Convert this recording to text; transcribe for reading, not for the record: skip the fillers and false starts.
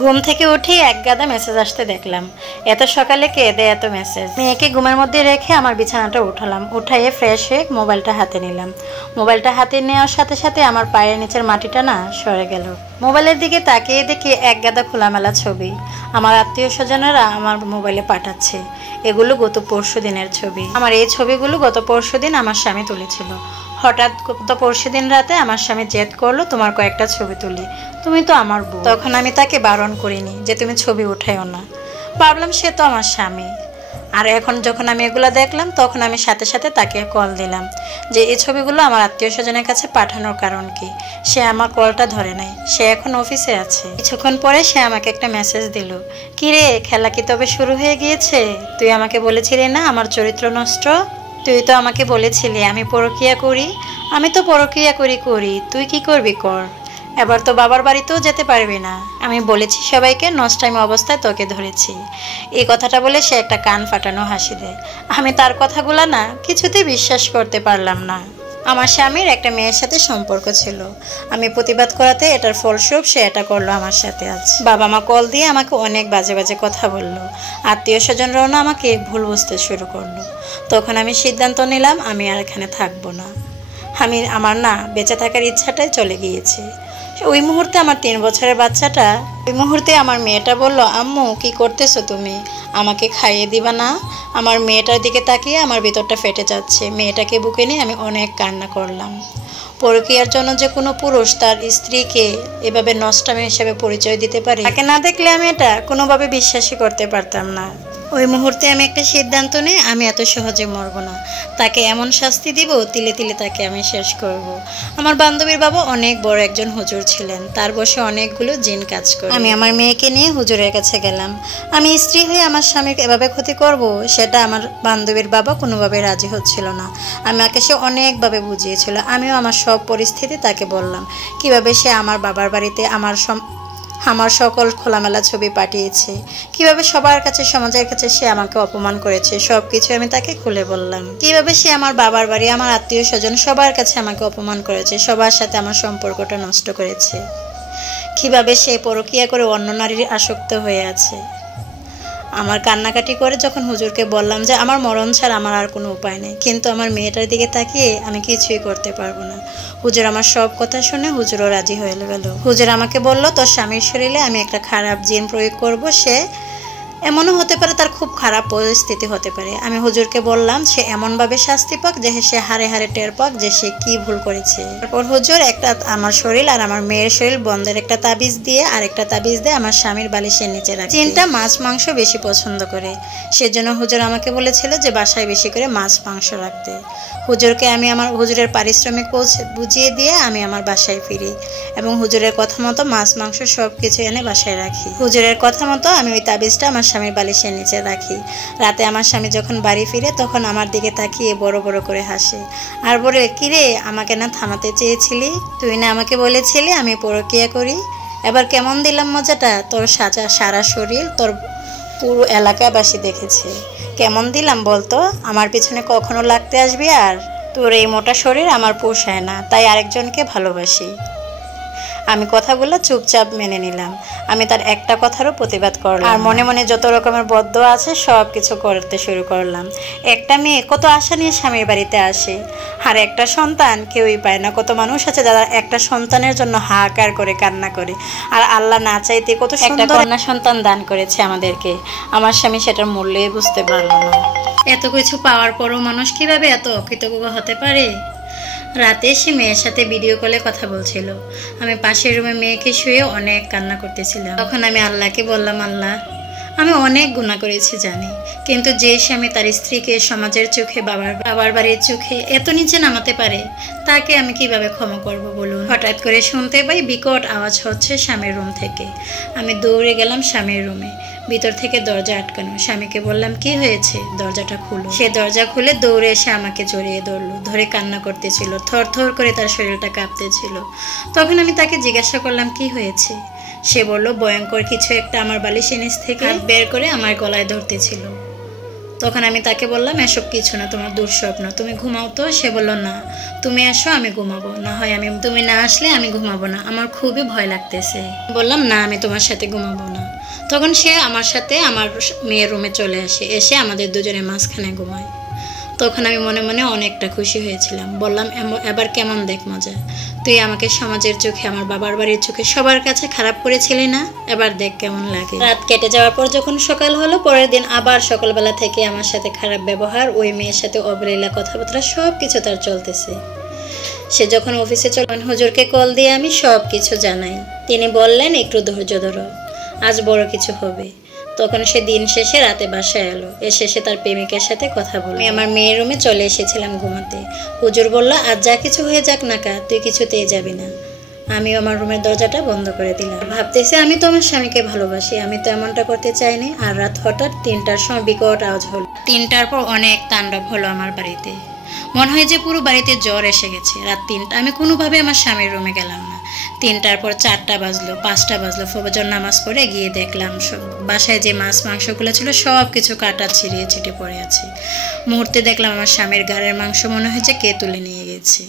ঘুম থেকে উঠেই এক গাদা মেসেজ আসতে দেখলাম। এত সকালে কে দেয় এত মেসেজ? মেয়েকে ঘুমের মধ্যে রেখে আমার বিছানাটা উঠালাম। উঠাইয়ে ফ্রেশ হয়ে মোবাইলটা হাতে নিলাম। মোবাইলটা হাতে নেওয়ার সাথে সাথে আমার পায়ের নিচের মাটিটা না সরে গেল। মোবাইলের দিকে তাকিয়ে দেখি এক গাদা খোলামেলা ছবি আমার আত্মীয় স্বজনেরা আমার মোবাইলে পাঠাচ্ছে। এগুলো গত পরশু দিনের ছবি। আমার এই ছবিগুলো গত পরশু দিন আমার স্বামী তুলেছিল। হঠাৎ গত পরশু দিন রাতে আমার স্বামী জেদ করলো, তোমার কয়েকটা ছবি তুলি, তুমি তো আমার বউ। তখন আমি তাকে বারণ করিনি যে তুমি ছবি উঠাইও না। ভাবলাম সে তো আমার স্বামী। আর এখন যখন আমি এগুলো দেখলাম তখন আমি সাথে সাথে তাকে কল দিলাম যে এই ছবিগুলো আমার আত্মীয় স্বজনের কাছে পাঠানোর কারণ কি। সে আমার কলটা ধরে নাই, সে এখন অফিসে আছে। কিছুক্ষণ পরে সে আমাকে একটা মেসেজ দিল, কিরে খেলা কি তবে শুরু হয়ে গিয়েছে? তুই আমাকে বলেছিলি না আমার চরিত্র নষ্ট? তুই তো আমাকে বলেছিলি আমি পরকীয়া করি। আমি তো পরকীয়া করি, তুই কি করবি কর। এবার তো বাবার বাড়িতেও যেতে পারবি না। আমি বলেছি সবাইকে নষ্টাইম অবস্থায় তোকে ধরেছি। এই কথাটা বলে সে একটা কান ফাটানো হাসি দেয়। আমি তার কথাগুলো না কিছুতেই বিশ্বাস করতে পারলাম না। আমার স্বামীর একটা মেয়ের সাথে সম্পর্ক ছিল। আমি প্রতিবাদ করাতে এটার ফলস্বরূপ সে এটা করলো আমার সাথে। আজ বাবা মা কল দিয়ে আমাকে অনেক বাজে বাজে কথা বললো। আত্মীয় স্বজনরাও না আমাকে ভুল বুঝতে শুরু করলো। তখন আমি সিদ্ধান্ত নিলাম আমি আর এখানে থাকবো না। আমার না বেঁচে থাকার ইচ্ছাটাই চলে গিয়েছে। ওই মুহূর্তে আমার 3 বছরের বাচ্চাটা, ওই মুহূর্তে আমার মেয়েটা বলল, আম্মু কি করতেছো তুমি, আমাকে খাইয়ে দিবা না? আমার মেয়েটার দিকে তাকিয়ে আমার ভিতরটা ফেটে যাচ্ছে। মেয়েটাকে বুকে নিয়ে আমি অনেক কান্না করলাম। পরকীয়ার জন্য যে কোনো পুরুষ তার স্ত্রীকে এভাবে নষ্টামি হিসেবে পরিচয় দিতে পারে, তাকে না দেখলে আমি এটা কোনোভাবে বিশ্বাসই করতে পারতাম না। ওই মুহূর্তে আমি একটা সিদ্ধান্ত নিই, আমি এত সহজে মরবো না। তাকে এমন শাস্তি দিব, তিলে তিলে তাকে আমি শেষ করব। আমার বান্ধবীর বাবা অনেক বড় একজন হুজুর ছিলেন, তার বসে অনেকগুলো জিন কাজ করে। আমি আমার মেয়েকে নিয়ে হুজুরের কাছে গেলাম। আমি স্ত্রী হয়ে আমার স্বামীকে এভাবে ক্ষতি করব, সেটা আমার বান্ধবীর বাবা কোনোভাবে রাজি হচ্ছিল না। আমাকে সে অনেকভাবে বুঝিয়েছিল। আমিও আমার সব পরিস্থিতি তাকে বললাম। কিভাবে সে আমার বাবার বাড়িতে আমার সকল খোলামেলা ছবি পাঠিয়েছে, কিভাবে সবার কাছে সমাজের কাছে সে আমাকে অপমান করেছে, সব কিছু আমি তাকে খুলে বললাম। কিভাবে সে আমার বাবার বাড়ি, আমার আত্মীয় স্বজন সবার কাছে আমাকে অপমান করেছে, সবার সাথে আমার সম্পর্কটা নষ্ট করেছে, কিভাবে সে পরকীয়া করে অন্য নারীর আসক্ত হয়ে আছে। আমার কান্নাকাটি করে যখন হুজুরকে বললাম যে আমার মরণ ছাড়া আমার আর কোনো উপায় নেই, কিন্তু আমার মেয়েটার দিকে তাকিয়ে আমি কিছুই করতে পারবো না। হুজুর আমার সব কথা শুনে হুজুরও রাজি হয়ে গেল। হুজুর আমাকে বলল, তোর স্বামীর শরীরে আমি একটা খারাপ জিন প্রয়োগ করব, সে এমনও হতে পারে তার খুব খারাপ পরিস্থিতি হতে পারে। আমি হুজুরকে বললাম সে এমনভাবে শাস্তি পাক যে সে হারে হারে টের পাক যে সে কি ভুল করেছে। তারপর হুজুর একটা আমার শরীর আর আমার মেয়ের শরীর বন্ধের একটা তাবিজ দিয়ে আর একটা তাবিজ দিয়ে আমার স্বামীর বালিশের নিচে রাখে। জিনটা মাছ মাংস বেশি পছন্দ করে, সেজন্য হুজুর আমাকে বলেছিল যে বাসায় বেশি করে মাছ মাংস রাখতে। হুজুরকে আমি আমার হুজুরের পারিশ্রমিক বুঝিয়ে দিয়ে আমি আমার বাসায় ফিরি এবং হুজুরের কথা মতো মাছ মাংস সব কিছু এনে বাসায় রাখি। হুজুরের কথা মতো আমি ওই তাবিজটা আমার স্বামীর বালিশের নিচে রাখি। রাতে আমার স্বামী যখন বাড়ি ফিরে তখন আমার দিকে তাকিয়ে বড় বড় করে হাসে আর বলে, কিরে আমাকে না থামাতে চেয়েছিলি? তুই না আমাকে বলেছিলি আমি পরকীয়া করি? এবার কেমন দিলাম মজাটা? তোর সারা শরীর তোর পুরো এলাকাবাসী দেখেছে। কেমন দিলাম বলতো? আমার পিছনে কখনো লাগতে আসবি? আর তোর এই মোটা শরীর আমার পোষায় না, তাই আরেকজনকে ভালোবাসি। আমি কথাগুলো চুপচাপ মেনে নিলাম। আমি তার একটা কথারও প্রতিবাদ করলাম আর মনে মনে যত রকমের বদদোয়া আছে সব কিছু করতে শুরু করলাম। একটা মেয়ে কত আশা নিয়ে স্বামীর বাড়িতে আসে, আর একটা সন্তান কেউই পায় না। কত মানুষ আছে যারা একটা সন্তানের জন্য হাহাকার করে কান্না করে, আর আল্লাহ না চাইতে কত একটা কন্যা সন্তান দান করেছে আমাদেরকে। আমার স্বামী সেটার মূল্যই বুঝতে পারল না। এত কিছু পাওয়ার পরও মানুষ কিভাবে এত অকৃতজ্ঞ হতে পারে? রাতে সে মেয়ের সাথে ভিডিও কলে কথা বলছিল। আমি পাশের রুমে মেয়েকে শুয়ে অনেক কান্না করতেছিলাম। তখন আমি আল্লাহকে বললাম, আল্লাহ আমি অনেক গুনাহ করেছি জানি, কিন্তু যে স্বামী তার স্ত্রীকে সমাজের চোখে বাবার বাড়ির চোখে এত নিচে নামাতে পারে, তাকে আমি কিভাবে ক্ষমা করব বলুন? হঠাৎ করে শুনতে পাই বিকট আওয়াজ হচ্ছে স্বামীর রুম থেকে। আমি দৌড়ে গেলাম স্বামীর রুমে। ভিতর থেকে দরজা আটকানো। স্বামীকে বললাম, কি হয়েছে? দরজাটা খুলো। সে দরজা খুলে দৌড়ে এসে আমাকে জড়িয়ে ধরলো, ধরে কান্না করতেছিল, থর থর করে তার শরীরটা কাঁপতেছিল। তখন আমি তাকে জিজ্ঞাসা করলাম, কি হয়েছে? সে বলল, ভয়ঙ্কর কিছু একটা আমার বালিশের নিচ থেকে বের করে আমার গলায় ধরতেছিল। তখন আমি তাকে বললাম, এসব কিছু না, তোমার দুঃস্বপ্ন, তুমি ঘুমাও তো। সে বলল, না তুমি এসো, আমি ঘুমাবো, না হয় তুমি না আসলে আমি ঘুমাবো না, আমার খুবই ভয় লাগতেছে। বললাম, না আমি তোমার সাথে ঘুমাবো না। তখন সে আমার সাথে আমার মেয়ের রুমে চলে আসে, এসে আমাদের দুজনের মাঝখানে ঘুমায়। তখন আমি মনে মনে অনেকটা খুশি হয়েছিলাম। বললাম, এবার কেমন দেখ মজা, তুই আমাকে সমাজের চোখে, আমার বাবার বাড়ির চোখে সবার কাছে খারাপ করেছিলি না, এবার দেখ কেমন লাগে। রাত কেটে যাওয়ার পর যখন সকাল হলো, পরের দিন আবার সকালবেলা থেকে আমার সাথে খারাপ ব্যবহার, ওই মেয়ের সাথে অবলীলা কথাবার্তা সব কিছু তার চলতেছে। সে যখন অফিসে চলেন, হুজুরকে কল দিয়ে আমি সব কিছু জানাই। তিনি বললেন, একটু ধৈর্য ধরো, আজ বড় কিছু হবে। তখন সে দিন শেষে রাতে বাসায় এলো, এসে তার প্রেমিকের সাথে কথা বলল। আমি আমার মেয়ের রুমে চলে এসেছিলাম ঘুমাতে। হুজুর বলল, আজ যা কিছু হয়ে যাক না কা, তুই কিছুতেই যাবি না। আমিও আমার রুমের দরজাটা বন্ধ করে দিলাম। ভাবতেছি, আমি তো আমার স্বামীকে ভালোবাসি, আমি তো এমনটা করতে চাইনি। আর রাত হঠাৎ 3টার সময় বিকট আওয়াজ হলো। 3টার পর অনেক তাণ্ডব হলো আমার বাড়িতে। মনে হয় যে পুরো বাড়িতে জ্বর এসে গেছে। রাত 3টা, আমি কোনোভাবে আমার স্বামীর রুমে গেলাম না। 3টার পর 4টা বাজলো, 5টা বাজলো, ফজর নামাজ পড়ে গিয়ে দেখলাম বাসায় যে মাছ মাংসগুলো ছিল সব কিছু কাটা ছিঁড়িয়ে ছিটে পড়ে আছে। মুহূর্তে দেখলাম আমার স্বামীর ঘাড়ের মাংস মনে হয়েছে কে তুলে নিয়ে গেছে।